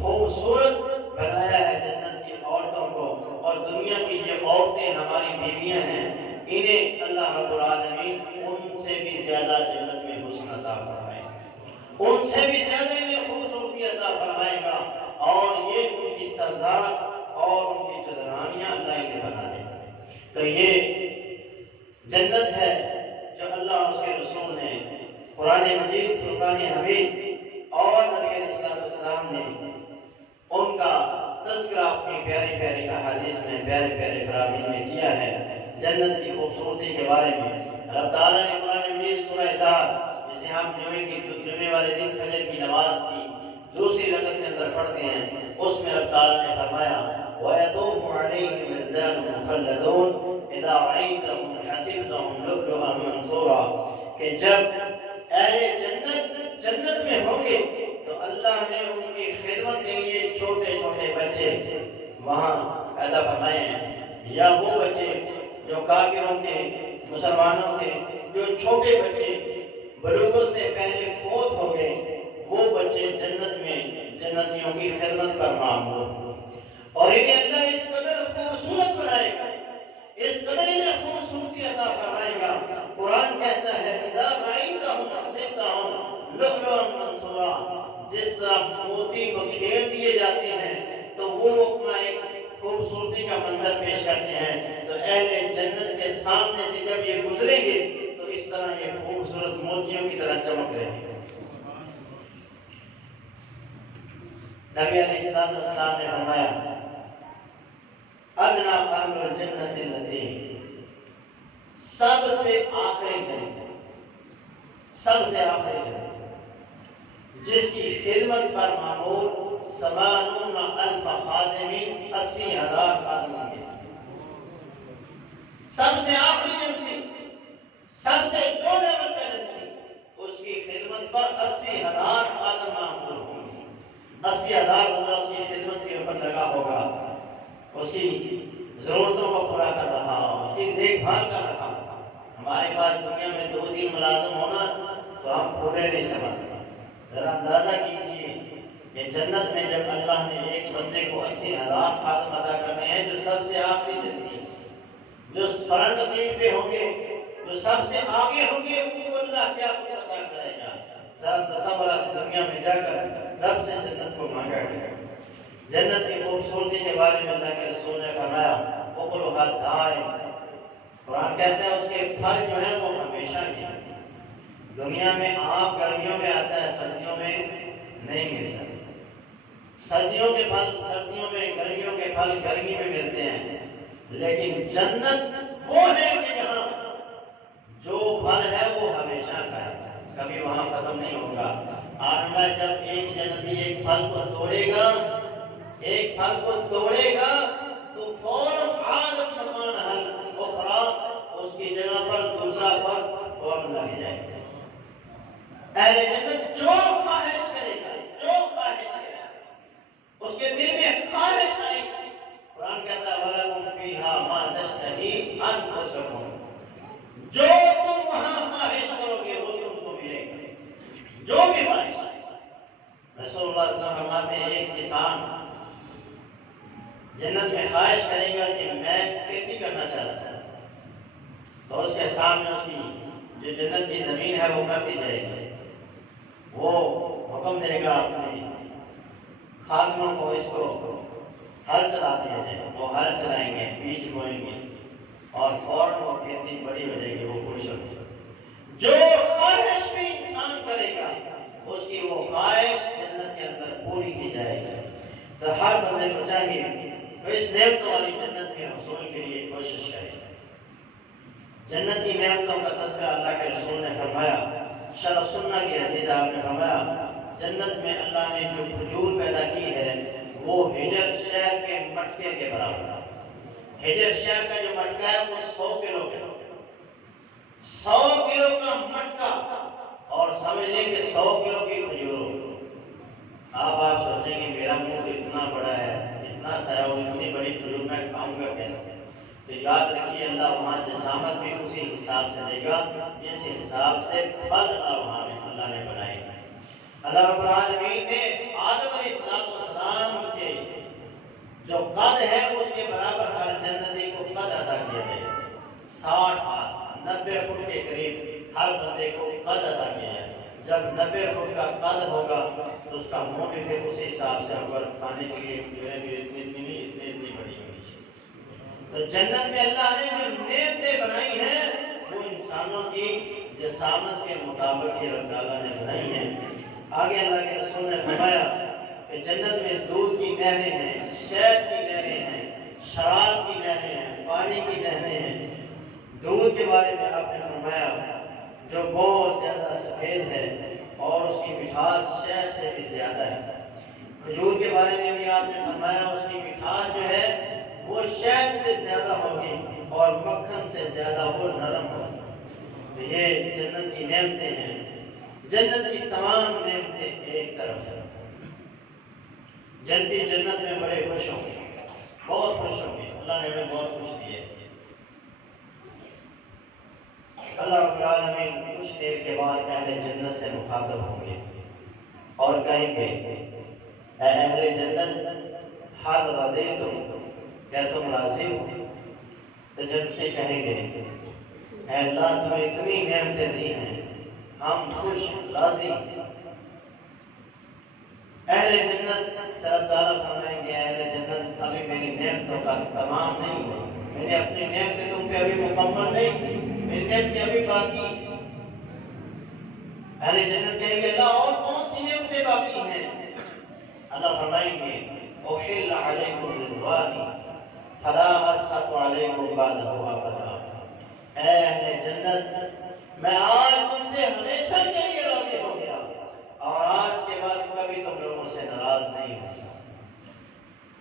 خوبصورت بنایا ہے جنت کی عورتوں کو، اور دنیا کی جو عورتیں ہماری بیویاں ہیں انہیں اللہ رب العالمین ان سے بھی زیادہ جنت میں حسن عطا فرمائے گا، ان سے بھی زیادہ انہیں خوبصورتی عطا فرمائے گا، اور یہ ان کی سردار اور ان کی چدرانیاں اللہ انہیں بنا دے گا۔ تو یہ جنت ہے جو اللہ اس کے رسول نے قرآن مجید، فرقان حمید اور نبی علیہ السلام نے ان کا تذکرہ اپنی پیاری پیاری احادیث میں پیارے پیارے فرامین میں کیا ہے۔ جنت کی خوبصورتی کے بارے میں اللہ تعالیٰ نے قرآن مجید سورہ دار، جسے ہم جمعے والے دن فجر کی نماز کی دوسری رکعت کے اندر پڑھتے ہیں، اس میں اللہ تعالیٰ نے فرمایا وَيَطُوفُ عَلَيْهِمْ وِلْدَانٌ مُخَلَّدُونَ إِذَا رَأَيْتَهُمْ حَسِبْتَهُمْ لُؤْلُؤًا مَّنثُورًا، کہ جب اہل جنت میں ہوں گے تو اللہ نے ان کی خدمت کے لیے چھوٹے چھوٹے بچے وہاں پیدا فرمائے ہیں، یا وہ بچے جو کافروں کے، مسلمانوں کے جو چھوٹے بچے بلوغت سے پہلے فوت ہو گئے، وہ بچے جنت میں جنتیوں کی خدمت پر معمور ہوں، اور انہیں اللہ اس قدر خوبصورت بنائے گا، اس قدر انہیں خوبصورتی عطا فرمائے گا۔ قرآن کہتا ہے اذا رأیتہم حسبتہم لؤلؤا منثورا، جس طرح موتی کو کھیر دیے جاتے ہیں تو وہ اپنا ایک خوبصورتی کا منظر پیش کرتے ہیں، تو اہل جنت کے سامنے سے جب یہ گزریں گے تو اس طرح یہ خوبصورت موتیوں کی طرح چمک رہے ہیں۔ نبی علیہ السلام نے فرمایا ادنی اہل الجنت التی، سب سے آخری جنت، سب سے آخری جنت جس کی خدمت پر معمور 80,000 خادم، 80,000 خادم ہوں گے، سب سے آخری جنتی، سب سے جو لیول کا جنتی، اس کی خدمت پر 80,000 خادم معمور ہوں گے، 80,000 بندہ اس کی خدمت کے اوپر لگا ہوگا، اس کی ضرورتوں کو پورا کر رہا ہو، اس کی دیکھ بھال کر رہا ہو۔ ہمارے پاس دنیا میں 2-3 ملازم ہونا تو ہم پورے نہیں سمجھتے۔ ذرا اندازہ کیجیے کہ جنت میں جب اللہ نے ایک بندے کو 80,000 خادم عطا کرنے ہیں جو سب سے آخری جنتی، جو فرنٹ سیٹ پہ ہوں گے، جو سب سے آگے ہوں گے، ان کو اللہ کیا کچھ عطا کرے گا۔ ذرا تصور دنیا میں جا کر رب سے جنت کو مانگا ہے۔ جنت کی خوبصورتی کے بارے میں اللہ کے رسول نے فرمایا اکلھا دائم، قرآن کہتا ہے اس کے پھل جو ہیں وہ ہمیشہ کے ہیں۔ دنیا میں آم گرمیوں میں آتا ہے، سردیوں میں نہیں ملتا۔ سردیوں کے پھل سردیوں میں، گرمیوں کے پھل گرمی میں ملتے ہیں، لیکن جنت وہ ہے کہ جہاں جو پھل ہے وہ ہمیشہ کا ہے، کبھی وہاں ختم نہیں ہوگا۔ آنڈا جب ایک جنتی ایک پھل کو توڑے گا، ایک پھل کو توڑے گا تو فوراً عادت مکان حل اخرى، اس کی جگہ پر دوسرا پھل فوراً لگ جائے گا۔ اہل جنت جو خواہش کرے گا، جو خواہش کرے گا، اس کے دل میں خواہش آئے گی۔ قرآن کہتا ہے وَلَكُمْ فِيهَا مَا تَشْتَهِي أَنفُسُكُمْ، جو تم جنت میں خواہش کرے گا کہ میں کھیتی کرنا چاہتا ہوں، تو اس کے سامنے اس کی جو جنت کی زمین ہے وہ کر دی جائے گی، وہ حکم دے گا اپنے خادموں کو اس کو ہل چلا دیا جائے، وہ ہل چلائیں گے، بیج بوئیں گے اور فوراً وہ کھیتی بڑی ہو جائے گی، وہ خوش ہو جائے گی۔ جو خواہش بھی انسان کرے گا اس کی وہ خواہش جنت کے اندر پوری کی جائے گی۔ تو ہر بندے کو چاہیے تو اس نعمتوں والی جنت کے حصول کے لیے کوشش کرے۔ جنت کی نعمتوں کا تذکرہ اللہ کے رسول نے فرمایا، شرح سنہ کی حدیث آپ نے فرمایا، جنت میں اللہ نے جو کھجور پیدا کی ہے وہ ہجر شہر کے مٹکے کے برابر ہے۔ ہجر شہر کا جو مٹکا ہے وہ 100 کلو کا، 100 کلو کا مٹکا، اور سمجھ لیں کہ 100 کلو کی کھجور۔ آپ سوچیں کہ میرا منہ تو اتنا بڑا ہے، اتنا سایہ ہو، اتنی بڑی کھجور میں کھاؤں گا کیسے؟ تو یاد رکھیے اللہ وہاں جسامت بھی اسی حساب سے دے گا جس حساب سے پھل اللہ وہاں میں اللہ نے بنائے گا۔ اللہ رب العالمین نے آدم علیہ السلام کے جو قد ہے اس کے برابر ہر جنتی کو قد عطا کیا جائے گا، 60 ہاتھ 90 فٹ کے قریب ہر بندے کو قد عطا کیا جائے گا۔ جب 90 فٹ کا قد ہوگا تو اس کا منہ بھی پھر اسی حساب سے ہوگا، کھانے کے لیے اتنی بڑی ہونی چاہیے۔ تو جنت میں اللہ نے جو نعمتیں بنائی ہیں وہ انسانوں کی جسامت کے مطابق ہی رب تعالیٰ نے بنائی ہیں۔ آگے اللہ کے رسول نے فرمایا کہ جنت میں دودھ کی نہریں ہیں، شہد کی نہریں ہیں، شراب کی نہریں ہیں، پانی کی نہریں ہیں۔ دودھ کے بارے میں آپ نے فرمایا جو بہت زیادہ سفید ہے اور اس کی مٹھاس شہد سے بھی زیادہ ہے۔ کھجور کے بارے میں بھی آپ نے فرمایا اس کی مٹھاس جو ہے وہ شہد سے زیادہ ہوگی اور مکھن سے زیادہ وہ نرم ہوگی۔ تو یہ جنت کی نعمتیں ہیں۔ جنت کی تمام نعمتیں ایک طرف ہیں۔ جنتی جنت میں بڑے خوش ہوں گے، بہت خوش ہوں گے، اللہ نے ہمیں بہت خوش دیے۔ اللہ رب العالمین کچھ دیر کے بعد اہل جنت سے مخاطب ہوں گے اور کہیں گے اے اہل جنت حل رضیتم، کیا تم راضی ہو؟ تو جنتی کہیں گے اے اللہ تم اتنی نعمتیں دی ہیں، ہم خوش راضی۔ اہل جنت سے رب تعالیٰ فرمائیں گے اہل جنت ابھی میری نعمتوں کا تمام نہیں ہوئی، میں نے اپنی نعمتیں تم پہ ابھی مکمل نہیں کی، میری نعمتیں ابھی باقی۔ اہل جنت کہیں گے اللہ اور کون سی نعمتیں باقی ہیں؟ اللہ فرمائیں گے احل علیکم رضوانی فلا اسخط علیکم بعدہ ابدا۔ اے اہل جنت میں آج تم سے ہمیشہ کے لیے راضی ہو گیا اور آج کے بعد کبھی تم لوگوں سے ناراض نہیں ہوں گا۔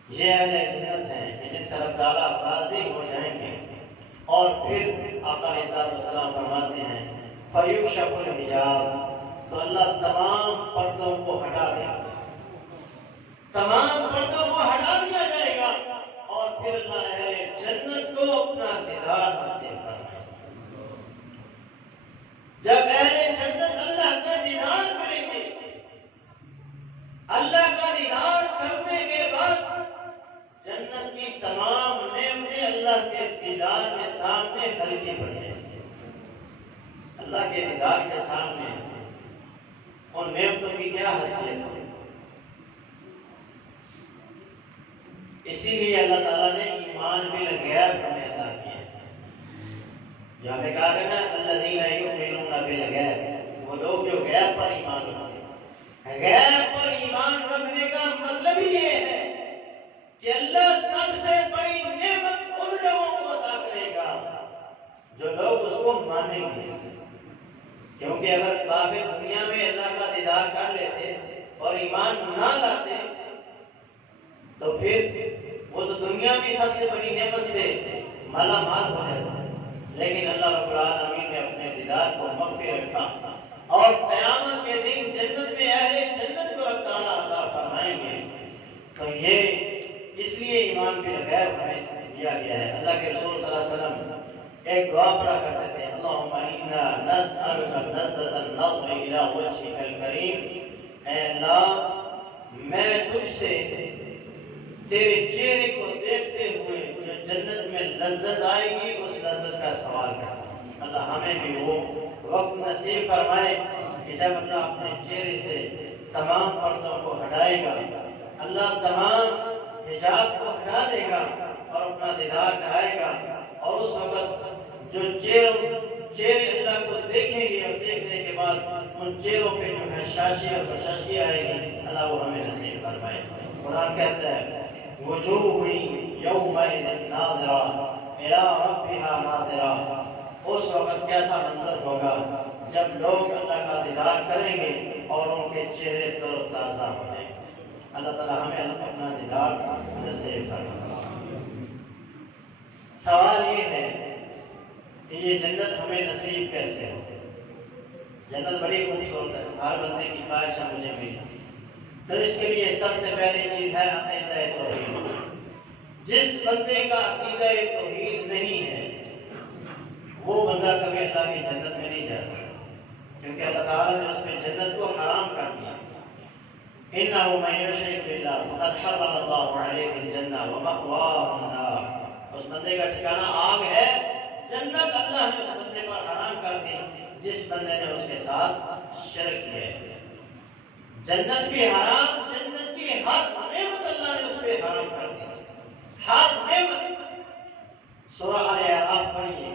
یہ اہل جنت ہیں کہ جن سے رب تعالیٰ راضی ہو جائیں گے اور پھر آقا علیہ السلام فرماتے ہیں فیکشف الحجاب، تو اللہ تمام پردوں کو ہٹا دے گا، تمام پردوں کو ہٹا دیا جائے گا اور پھر اللہ اہل جنت کو اپنا دیدار نصیب فرمائے گا۔ جب اہل جنت اللہ کا دیدار کریں گے، اللہ کا دیدار کرنے کے بعد جنت کی تمام نعمتیں اللہ کے دیدار کے سامنے ہلکی پڑ جائیں گی۔ اللہ کے دیدار کے سامنے ان نعمتوں کی کیا حیثیت ہے؟ اسی لیے اللہ تعالیٰ نے ایمان بالغیب ہمیں عطا کیا ہے۔ یہاں پہ کہا گیا نا الذین یؤمنون بالغیب، وہ لوگ جو غیب پر ایمان رکھتے ہیں۔ غیب پر ایمان رکھنے کا مطلب یہ ہے کہ اللہ سب سے بڑی نعمت ان لوگوں کو عطا کرے گا جو لوگ اس کو مانیں گے۔ کیونکہ اگر کافر دنیا میں اللہ کا دیدار کر لیتے اور ایمان نہ لاتے تو پھر وہ تو دنیا میں سب سے بڑی نعمت سے مالا مال ہو جاتا ہے، لیکن اللہ رب العالمین نے اپنے دیدار کو مخفی رکھا اور قیامت کے دن جنت میں اہل جنت کو رب تعالیٰ عطا فرمائیں گے۔ تو یہ اس لیے ایمان بالغیب ہمیں دیا گیا ہے۔ اللہ کے رسول صلی اللہ علیہ وسلم ایک دعا پڑھا کرتے تھے اللہم انا نسألک لذۃ النظر الی وجہک الکریم، اے اللہ میں تجھ سے تیرے چہرے کو دیکھتے ہوئے جو جنت میں لذت آئے گی اس لذت کا سوال کرنا۔ اللہ ہمیں بھی وہ وقت نصیب فرمائے کہ جب اللہ اپنے چہرے سے تمام پردوں کو ہٹائے گا، اللہ تمام حجاب کو ہٹا دے گا اور اپنا دیدار کرائے گا، اور اس وقت جو چہرے اللہ کو دیکھیں گے اور دیکھنے کے بعد ان چہروں پہ جو ہے شاشی اور بشاشی آئے گی، اللہ وہ ہمیں نصیب فرمائے۔ قرآن کہتا ہے وجوہ یومئذ ناظرہ الی ربہا ناظرہ، اس وقت کیسا منظر ہوگا جب لوگ اللہ کا دیدار کریں گے اور ان کے چہرے تر و تازہ ہو جائیں گے۔ اللہ تعالی ہمیں اپنا دیدار نصیب فرمائے۔ سوال یہ ہے کہ یہ جنت ہمیں نصیب کیسے ہو؟ جنت بڑی خوبصورت ہے، ہر بندے کی خواہش ہے مجھے ملی، تو اس کے لیے سب سے پہلی چیز ہے عقیدہ توحید۔ جس بندے کا عقیدہ توحید نہیں ہے وہ بندہ کبھی اللہ کی جنت میں نہیں جا سکتا، کیونکہ اللہ تعالیٰ نے اس پہ جنت کو حرام کر دیا۔ إِنَّهُ مَن يُشْرِكْ بِاللَّهِ فَقَدْ حَرَّمَ اللَّهُ عَلَيْهِ الْجَنَّةَ وَمَأْوَاهُ النَّارُ، اس بندے کا ٹھکانہ آگ ہے، جنت اللہ نے اس بندے پر حرام کر دی جس بندے نے اس کے ساتھ شرک کیا ہے۔ جنت بھی حرام، جنت کی ہر نعمت اللہ نے اس پہ حرام کر دی، ہر نعمت۔ سورہ آل-اعراف پڑھیے،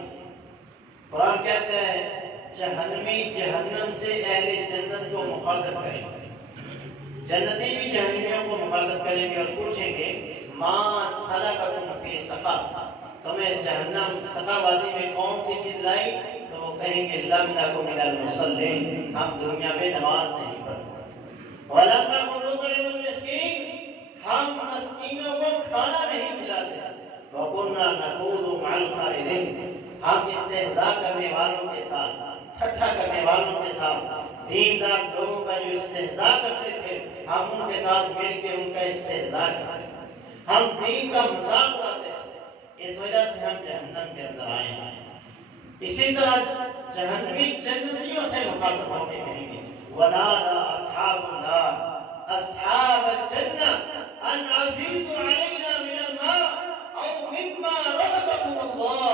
قرآن کہتا ہے جہنمی جہنم سے اہل جنت کو مخاطب کریں گے، جنتی بھی جہنمیوں کو مخاطب کریں گے اور پوچھیں گے ما سلککم فی سقر، تمہیں جہنم سقر وادی میں کون سی چیز لائی؟ تو وہ کہیں گے لم نک من المصلین، ہم دنیا میں نماز نہیں پڑھتے، ولم نک نطعم المسکین، ہم مسکینوں کو کھانا نہیں کھلاتے، وکنا نخوض مع الخائضین، ہم استہزاء کرنے والوں کے ساتھ، ٹھٹھا کرنے والوں کے ساتھ، دیندار لوگوں کا جو استہزاء کرتے تھے ہم ان کے ساتھ مل کے ان کا استہزاء کرتے ہیں، ہم دین کا مذاق اڑاتے ہیں، اس وجہ سے ہم جہنم کے اندر آئے ہیں۔ اسی طرح جہنمی جنتیوں سے مخاطب ہو کے کہیں گے ونادى اصحاب النار اصحاب الجنہ ان افیضوا علینا من الماء او مما رزقکم اللہ،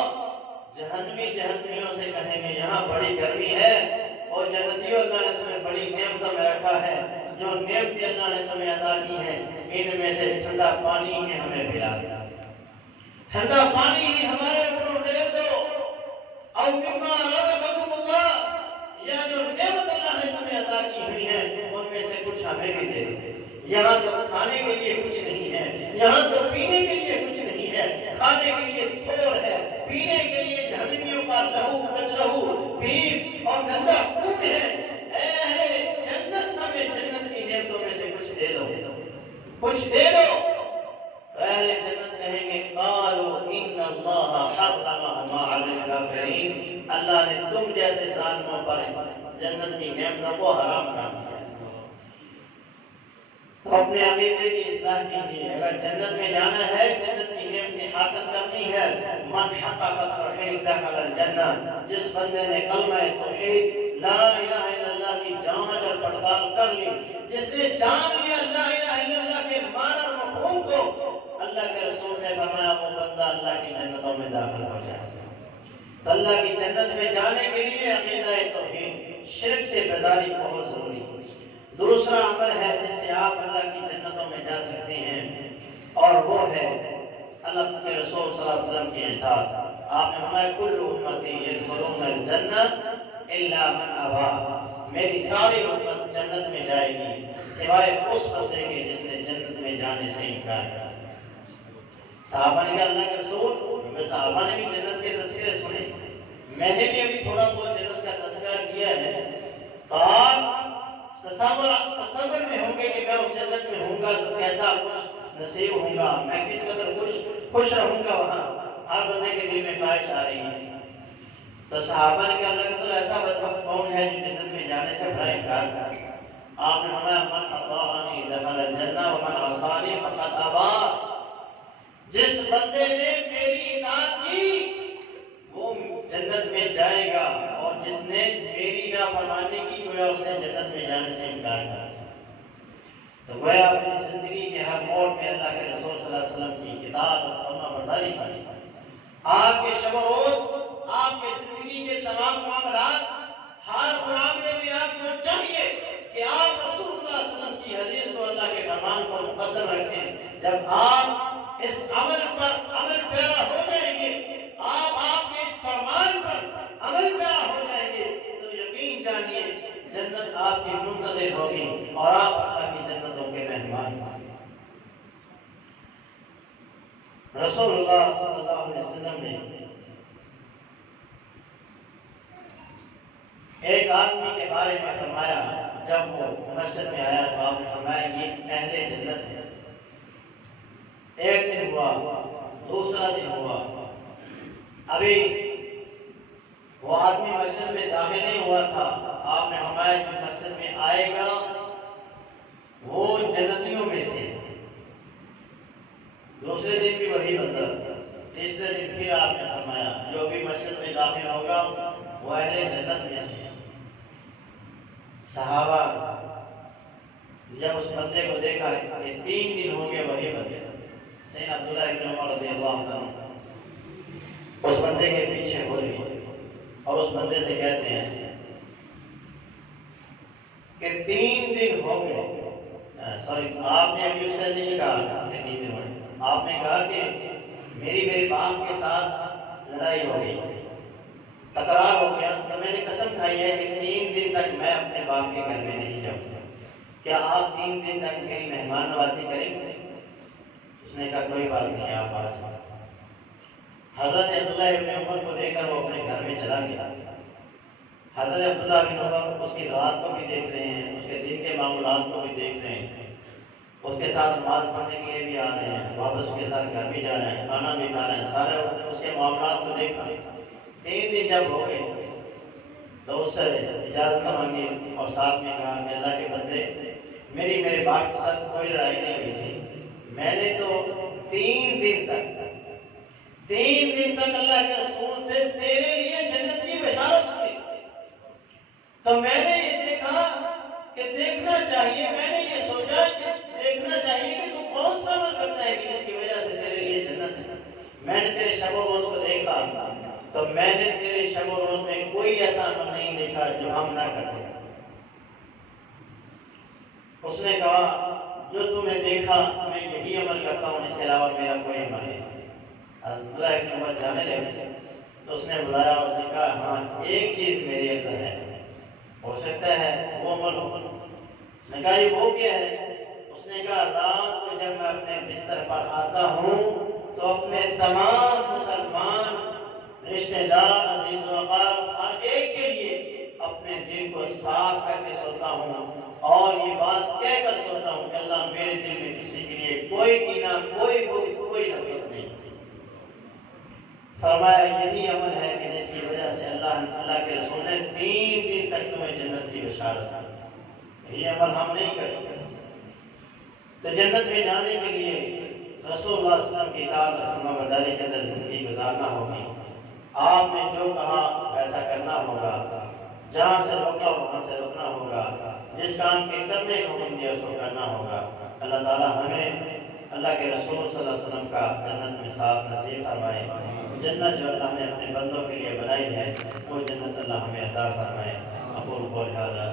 جہنمی جہنمیوں سے کہیں گے یہاں بڑی گرمی ہے اور جنتیوں اللہ نے تمہیں بڑی نعمتوں میں رکھا ہے، جو نعمتیں اللہ نے تمہیں عطا کی ہیں ان میں سے ٹھنڈا پانی ہی ہمیں پلا دیا، ٹھنڈا پانی ہی ہمارے اوپر ڈال دو، او مما رزقکم اللہ، یا جو نعمت اللہ نے تمہیں عطا کی ہوئی ہے ان میں سے کچھ ہمیں بھی دے دو۔ یہاں تو کھانے کے لیے کچھ نہیں ہے، یہاں تو پینے کے لیے کچھ نہیں ہے، کھانے کے لیے تھوڑ ہے، پینے کے لیے جہنمیوں کا لہو کچرہو پیپ اور گندا خون ہے۔ اے اہل جنت ہمیں جنت کی نعمتوں میں سے کچھ دے دو، کچھ دے دو۔ تو اہل جنت کہیں گے قالوا ان اللہ حرمہما علی الکافرین، اللہ نے تم جیسے ظالموں پر جنت کی نعمتوں کو حرام کر دیا۔ تو اپنے عقیدے کی اصلاح کیجیے، اگر جنت میں جانا ہے، جنت کی نعمتیں حاصل کرنی ہے، من حقق التوحید دخل الجنہ، جس بندے نے کلمہ توحید لا الہ الا اللہ کی جانچ اور پڑتال کر لی، جس نے جان لیا لا الہ الا اللہ کے معنی اور مفہوم کو، اللہ کے رسول نے فرمایا وہ بندہ اللہ کی جنتوں میں داخل ہو جائے۔ تو اللہ کی جنت میں جانے کے لیے عقیدہ توحید، شرک سے بیزاری بہت ضروری ہے۔ دوسرا عمل ہے جس سے آپ اللہ کی جنتوں میں جا سکتے ہیں، اور وہ ہے اللہ کے رسول صلی اللہ علیہ وسلم کی اطاعت۔ آپ نے فرمایا کل امتی یدخلون الجنہ الا من ابا، میری ساری امت جنت میں جائے گی سوائے اس بندے کے جس نے جنت میں جانے سے انکار کیا۔ صحابہ نے کہا اللہ کے رسول، کیونکہ صحابہ نے بھی جنت کے تذکرے سنے، میں نے بھی ابھی تھوڑا بہت جنت کا تذکرہ کیا ہے، تو آپ تصور میں ہوں گے کہ میں اس جنت میں ہوں گا تو کیسا کچھ نصیب ہوں گا، میں کس قدر خوش رہوں گا، وہاں ہر بندے کے دل میں خواہش آ رہی ہے۔ تو صحابہ نے کہا اللہ کے رسول ایسا بدبخت کون ہے جو جنت میں جانے سے بڑا انکار کرے؟ آپ نے فرمایا من اطاعنی دخل الجنہ ومن عصانی فقد ابا، جس بندے نے میری اطاعت کی وہ جنت میں جائے گا، اور جس نے میری نافرمانی کی گویا اس نے جنت میں جانے سے انکار کر دیا۔ تو گویا اپنی زندگی کے ہر موڑ میں اللہ کے رسول صلی اللہ علیہ وسلم کی اطاعت اور فرما برداری کی۔ آپ کے شب و روز، آپ کے زندگی کے تمام معاملات، ہر معاملے میں آپ کو چاہیے کہ آپ رسول اللہ صلی اللہ علیہ وسلم کی حدیث کو، اللہ کے فرمان کو مقدم رکھیں۔ جب آپ اس عمل پر عمل پیرا ہو جائیں گے، آپ کے اس فرمان پر عمل پیرا ہو جائیں گے، تو یقین جانیے جنت آپ کی منتظر ہوگی اور آپ اللہ کی جنتوں کے مہمان ہوں گے۔ رسول اللہ صلی اللہ علیہ وسلم نے ایک آدمی کے بارے میں فرمایا، جب وہ مسجد میں آیا تو آپ نے فرمایا یہ اہل جنت ہے۔ ایک دن ہوا، دوسرا دن ہوا، ابھی وہ آدمی مسجد میں داخل نہیں ہوا تھا، آپ نے فرمایا جو مسجد میں آئے گا وہ جنتیوں میں سے۔ دوسرے دن بھی وہی بندہ، تیسرے دن پھر آپ نے فرمایا جو بھی مسجد میں داخل ہوگا وہ اہل جنت میں سے۔ صحابہ جب اس بندے کو دیکھا کہ 3 دن ہو گئے وہی بندے، سیدنا عبداللہ ابن عمر رضی اللہ عنہ اس بندے کے پیچھے ہو رہی اور اس بندے سے کہتے ہیں کہ 3 دن ہو گئے، آپ نے ابھی اس سے نہیں کہا کہ 3 دن ہو گئے، آپ نے کہا کہ میری باپ کے ساتھ لڑائی ہو گئی، تکرار ہو گیا، تو میں نے قسم کھائی ہے کہ 3 دن تک میں اپنے باپ کے گھر میں نہیں جاؤں گا، کیا آپ 3 دن تک میری مہمان نوازی کریں گے؟ اس نے کہا کوئی بات نہیں، آپ آ جائیں۔ حضرت عبداللہ ابن عمر کو لے کر وہ اپنے گھر میں چلا گیا۔ حضرت عبداللہ ابن عمر اس کی رات کو بھی دیکھ رہے ہیں، اس کے دن کے معاملات کو بھی دیکھ رہے ہیں، اس کے ساتھ نماز پڑھنے کے لیے بھی آ رہے ہیں، واپس اس کے ساتھ گھر بھی جا رہے ہیں، کھانا بھی کھا رہے ہیں، سارے اس کے معاملات کو دیکھ رہے ہیں۔ 3 دن جب ہو گئے تو اس سے اجازت مانگی اور ساتھ میں کہا کہ اللہ کے بندے میرے باپ کے ساتھ کوئی لڑائی نہیں ہوئی تھی، میں نے تو 3 دن تک اللہ کے رسول سے تیرے لیے جنت کی بشارت سنی، تو میں نے یہ دیکھا کہ دیکھنا چاہیے، میں نے یہ سوچا کہ دیکھنا چاہیے کہ تو کون سا عمل کرتا ہے کہ جس کی وجہ سے تیرے لیے جنت ہے۔ میں نے تیرے شب و روز کو دیکھا تو میں نے تیرے شب و روز میں کوئی ایسا عمل نہیں دیکھا جو ہم نہ کرتے۔ اس نے کہا جو تم نے دیکھا میں یہی عمل کرتا ہوں، اس کے علاوہ میرا کوئی عمل نہیں۔ عبداللہ ابن عمر جانے لگے تو اس نے بلایا اور اس نے کہا ہاں ایک چیز میرے اندر ہے، ہو سکتا ہے وہ عمل ہو۔ اس نے کہا یہ وہ کیا ہے؟ اس نے کہا رات کو جب میں اپنے بستر پر آتا ہوں تو اپنے تمام مسلمان رشتہ دار عزیز و اقارب ہر ایک کے لیے اپنے دل کو صاف کر کے سوتا ہوں اور یہ بات کہہ کر سوتا ہوں کہ اللہ میرے دل میں کسی کے لیے کوئی کینہ، کوئی بغض، کوئی نفرت نہیں۔ فرمایا یہی عمل ہے کہ جس کی وجہ سے اللہ کے رسول نے 3 دن تک تمہیں جنت کی بشارت دی۔ یہ عمل ہم نہیں کرتے۔ تو جنت میں جانے کے لیے رسول اللہ صلی اللہ علیہ وسلم کی اطاعت اور فرما برداری کے اندر زندگی گزارنا ہوگی۔ آپ نے جو کہا ویسا کرنا ہوگا، جہاں سے روکا وہاں سے رکنا ہوگا، جس کام کے کرنے کو حکم دیا اس کو کرنا ہوگا۔ اللہ تعالیٰ ہمیں اللہ کے رسول صلی اللہ علیہ وسلم کا جنت میں ساتھ نصیب فرمائے۔ جنت جو اللہ نے اپنے بندوں کے لیے بنائی ہے وہ جنت اللہ ہمیں عطا فرمائے۔ اقول قولی ھذا